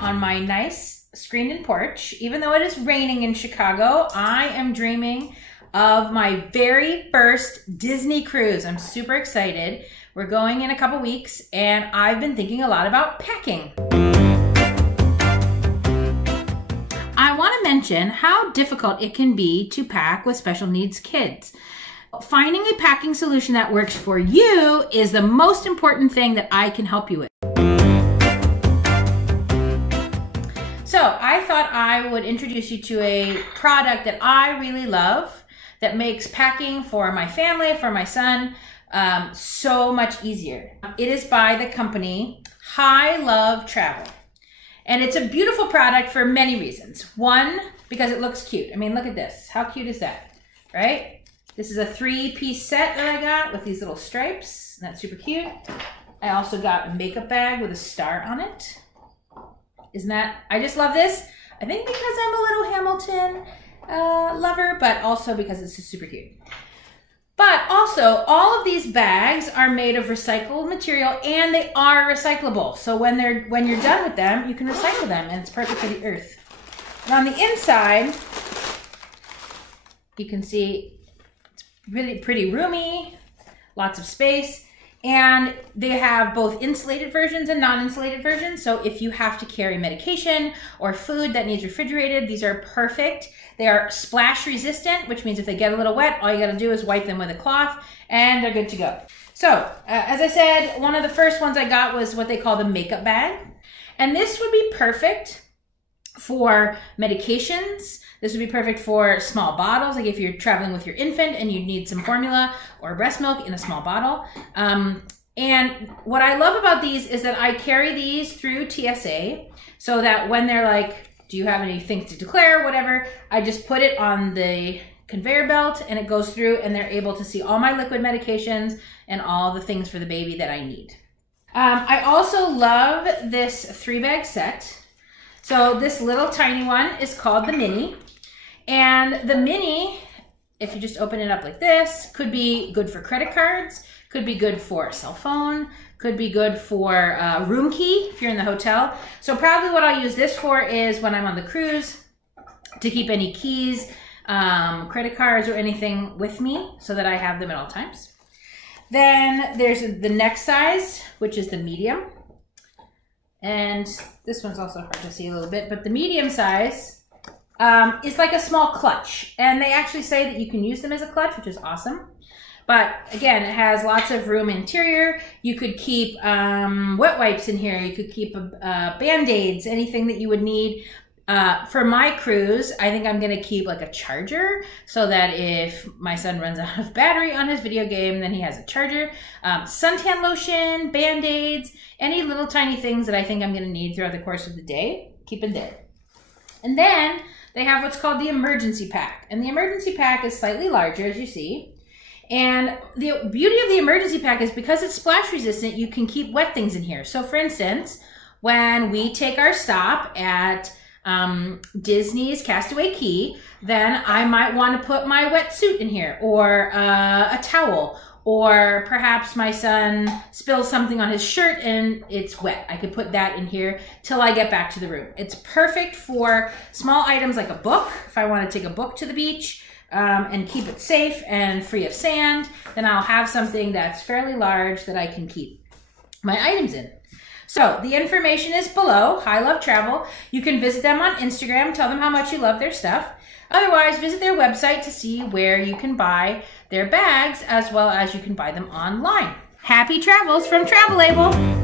out on my nice screened-in porch. Even though it is raining in Chicago, I am dreaming of my very first Disney cruise. I'm super excited. We're going in a couple weeks, and I've been thinking a lot about packing. I want to mention how difficult it can be to pack with special needs kids. Finding a packing solution that works for you is the most important thing that I can help you with. So I thought I would introduce you to a product that I really love that makes packing for my family, for my son, so much easier. It is by the company High Love Travel. And it's a beautiful product for many reasons. One, because it looks cute. I mean, look at this. How cute is that, right? This is a 3-piece set that I got with these little stripes. That's super cute. I also got a makeup bag with a star on it. Isn't that, I just love this. I think because I'm a little Hamilton lover, but also because it's just super cute. But also, all of these bags are made of recycled material, and they are recyclable. So when you're done with them, you can recycle them, and it's perfect for the earth. And on the inside, you can see it's really pretty roomy, lots of space. And they have both insulated versions and non-insulated versions. So if you have to carry medication or food that needs refrigerated, these are perfect. They are splash resistant, which means if they get a little wet, all you gotta do is wipe them with a cloth and they're good to go. So as I said, one of the first ones I got was what they call the makeup bag. And this would be perfect for medications. This would be perfect for small bottles, like if you're traveling with your infant and you need some formula or breast milk in a small bottle. And what I love about these is that I carry these through TSA so that when they're like, do you have anything to declare, whatever, I just put it on the conveyor belt and it goes through and they're able to see all my liquid medications and all the things for the baby that I need. I also love this 3-bag set. So this little tiny one is called the Mini. And the Mini, if you just open it up like this, could be good for credit cards, could be good for a cell phone, could be good for a room key if you're in the hotel. So probably what I'll use this for is when I'm on the cruise to keep any keys, credit cards or anything with me so that I have them at all times. Then there's the next size, which is the medium. And this one's also hard to see a little bit, but the medium size is like a small clutch. And they actually say that you can use them as a clutch, which is awesome. But again, it has lots of room interior. You could keep wet wipes in here. You could keep Band-Aids, anything that you would need. For my cruise, I think I'm gonna keep like a charger so that if my son runs out of battery on his video game, then he has a charger. Suntan lotion, Band-Aids, any little tiny things that I think I'm gonna need throughout the course of the day, keep in there. And then they have what's called the emergency pack. And the emergency pack is slightly larger, as you see. And the beauty of the emergency pack is because it's splash resistant, you can keep wet things in here. So for instance, when we take our stop at Disney's Castaway Cay, then I might want to put my wetsuit in here, or a towel, or perhaps my son spills something on his shirt and it's wet. I could put that in here till I get back to the room. It's perfect for small items like a book. If I want to take a book to the beach and keep it safe and free of sand, then I'll have something that's fairly large that I can keep my items in. So the information is below, High Love Travel. You can visit them on Instagram, tell them how much you love their stuff. Otherwise, visit their website to see where you can buy their bags, as well as you can buy them online. Happy travels from Travel Label.